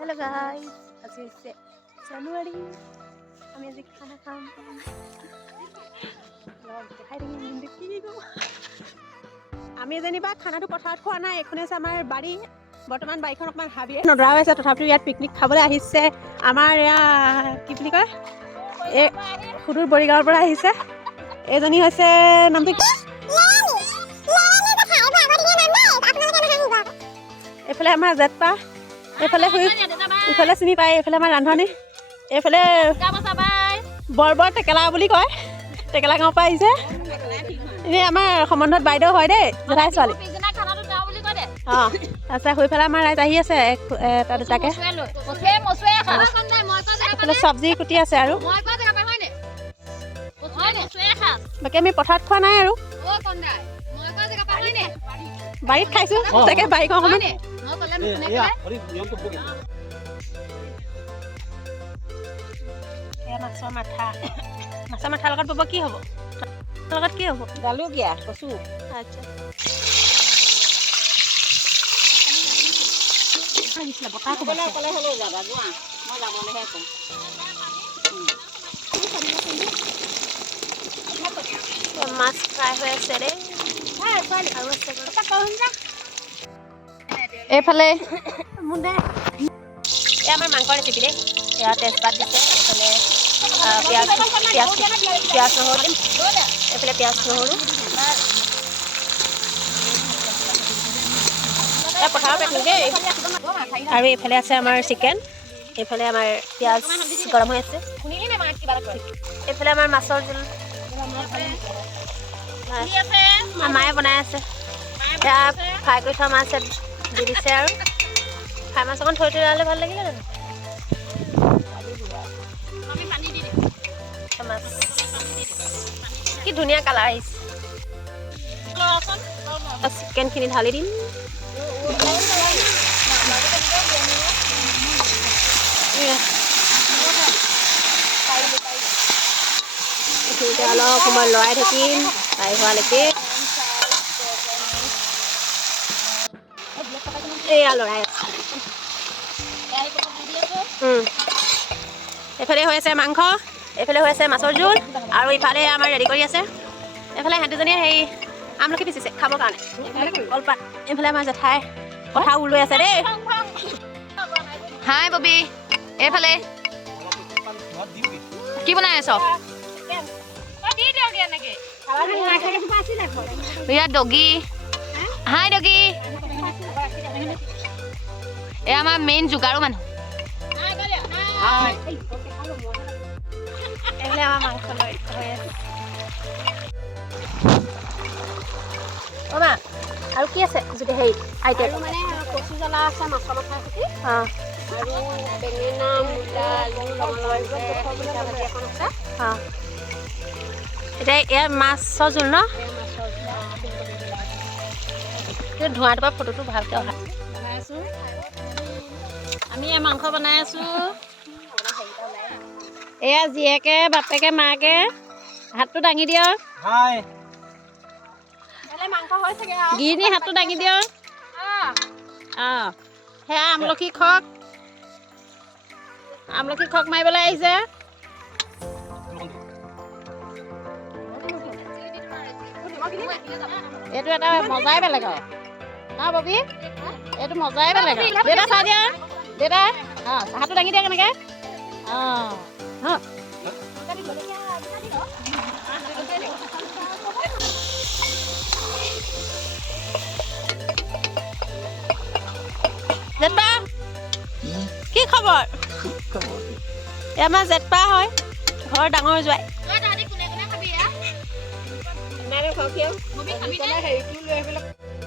Hello guys, আজি হৈছে জানুৱাৰী আমি আজি খানা খাম দেখাই থাকিম কিন্তু কি আমি যেনিবা খানাটো পথাৰত খোৱা নাই এখন আছে আমাৰ বাৰী বৰ্তমান বাৰীখন অকণমান হাবিয়ে নধৰা হৈছে তথাপিও ইয়াত পিকনিক খাবলৈ আহিছে আমাৰ এয়া কি বুলি কয় এই সুদূৰ বৰিগাঁৱৰ পৰা আহিছে এজনী হৈছে নামটো এইফালে আমাৰ জেঠপা এইফালে ইফালে চিনি পায় এইফালে আমাৰ ৰান্ধনি এইফালে বৰ টেকেলা বুলি কয় টেকেলা গাঁৱৰ পৰা আহিছে এনেই আমাৰ সম্বন্ধত বাইদেউ হয় দেই জেঠাই ছোৱালী অঁ তাৰপিছত সেইফালে আমাৰ ৰাইজ আহি আছে এটা দুটাকৈ এইফালে চব্জি কুটি আছে আৰু বাকী আমি পথাৰত খোৱা নাই আৰু বাৰীত খাইছোঁ তাকে বাৰীখন অকণমান মাছৰ মাথাৰ লগত পাব কি হ'ব লগত কি হ'ব জালুকীয়া কচু আচ্ছা অকলে হ'লেও যাবা যোৱা মই যাবলৈহে কওঁ মাছ ফ্ৰাই হৈ আছে দেই এইফালে এই আমাৰ মাংস ৰেচিপি দেই এয়া তেজপাত দিছে এইফালে পিঁয়াজ নহৰু দিম এইফালে পিঁয়াজ নহৰু পথাৰৰ পেকিং দেই আৰু এইফালে আছে আমাৰ চিকেন এইফালে আমাৰ পিঁয়াজ গৰম হৈ আছে এইফালে আমাৰ মাছৰ জোল মায়ে বনাই আছে এয়া ফ্ৰাই কৰি থোৱা মাছ দি দিছে আৰু ফ্ৰাই মাছ অকণ থৈ হ'লে ভাল লাগিলে জানো মাছ কি ধুনীয়া কালাৰ আহিছে চিকেনখিনি ঢালি দিম অলপ সময় লৰাই থাকিম ফ্ৰাই হোৱালৈকে এয়া লৰাই এইফালে হৈ আছে মাংস এইফালে হৈ আছে মাছৰ জোল আৰু ইফালে আমাৰ ৰেডি কৰি আছে এইফালে সিহঁতজনীয়ে হেৰি আমলখি পিচিছে খাবৰ কাৰণে কলপাত এইফালে আমাৰ জেঠাই কথা ওলাই আছে দেই হাই ববি এইফালে কি বনাই আছ ইয়াত ডগি হাই ডগি এই আমাৰ মেইন যোগাৰো মানুহ এইফালে আমাৰ মাংস লৈ হৈ আছে আৰু কি আছে যদি হেৰি আইটেম মানে কচু জ্বলা আছে মাছৰ মাথাৰ সৈতে অঁ আৰু বেঙেনা মূলা আলু ভাজি এখন আছে অঁ এতিয়া এয়া মাছৰ জোল ন ধোঁৱাটোৰ পৰা ফটোটো ভালকৈ অহা বনাই আছোঁ আমি মাংস বনাই আছোঁ এয়া জীয়েকে বাপেকে মাকে হাতটো দাঙি দিয়ক গিৰিণী হাতটো দাঙি দিয়ক অঁ সেয়া আমলখি খক মাৰিবলৈ আহিছে এইটো এটা মজাই বেলেগ আৰু ন ববি এইটো মজাই বেলেগ দেউতা চাই দিয়া দেউতা অঁ হাতটো দাঙি দিয়া কেনেকৈ অঁ জেঠপা কি খবৰ আমাৰ জেঠপা হয় ঘৰ ডাঙৰ জোৱাই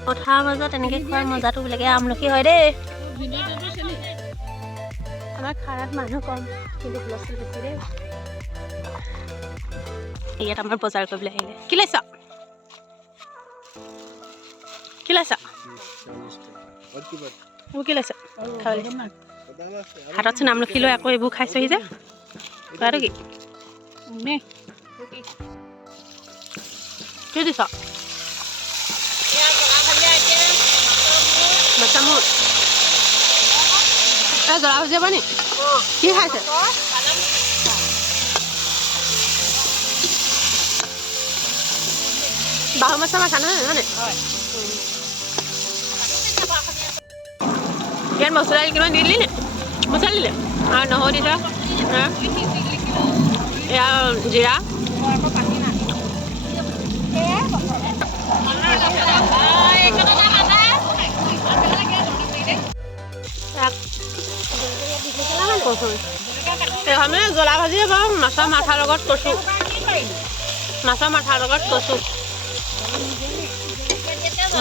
পথাৰৰ মাজত এনেকৈ খোৱাৰ মজাটো বেলেগে আমলখি হয় দেই আমাৰ খাৰাত মানুহ কম কিন্তু হুলস্থুল বেছি দেই ইয়াত আমাৰ বজাৰ কৰিবলৈ আহিলে কি লৈছ মোৰ কি লৈছ হাতত চোন আমলখি লৈ আকৌ এইবোৰ খাইছহি যে খোৱাটো কি কি দিছ মাছামুৰ জ্বলা ভাজি হ'ব নি কি খাইছে বাহু মাছ আমাৰ খানা হয়নে ইয়াত মছলা কিমান দি দিলি নে মছলা দিলে আৰু নহৰু দিছ এয়া জিৰা আমি জ্বলা ভাজি হ'ব মাছৰ মাথাৰ লগত কচু মাছৰ মাথাৰ লগত কচু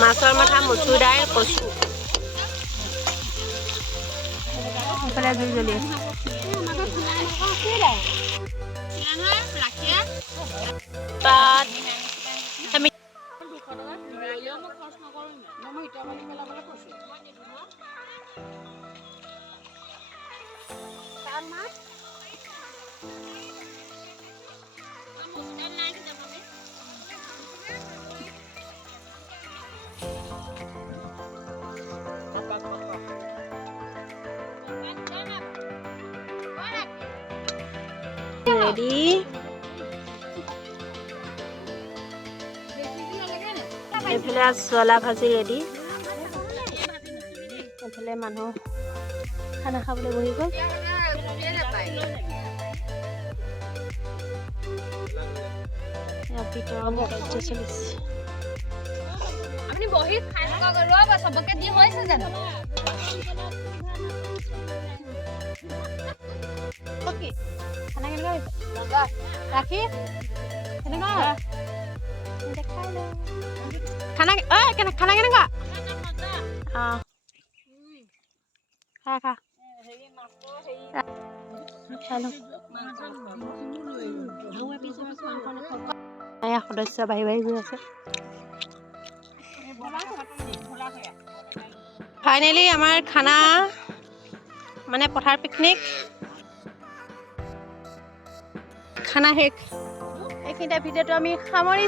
মাছৰ মাথা মচুৰ দাইল কচু এইফালে জুই জ্বলি আছে তাত আমি ready এইফালে জ্বলা ভাজি ৰেডি এইফালে মানুহ খানা খাবলৈ বহি গ'ল আপুনি বহি খাই থকা ৰ'ব চবকে দি হৈছে জানো খানা কেনেকুৱা হৈছে ৰাখি কেনেকুৱা খানা খানা কেনেকুৱা অঁ খা খা সদস্য বাঢ়ি বাঢ়ি গৈ আছে ফাইনেলি আমাৰ খানা মানে পথাৰ পিকনিক খানা শেষ এইখিনিতে ভিডিঅ'টো আমি সামৰি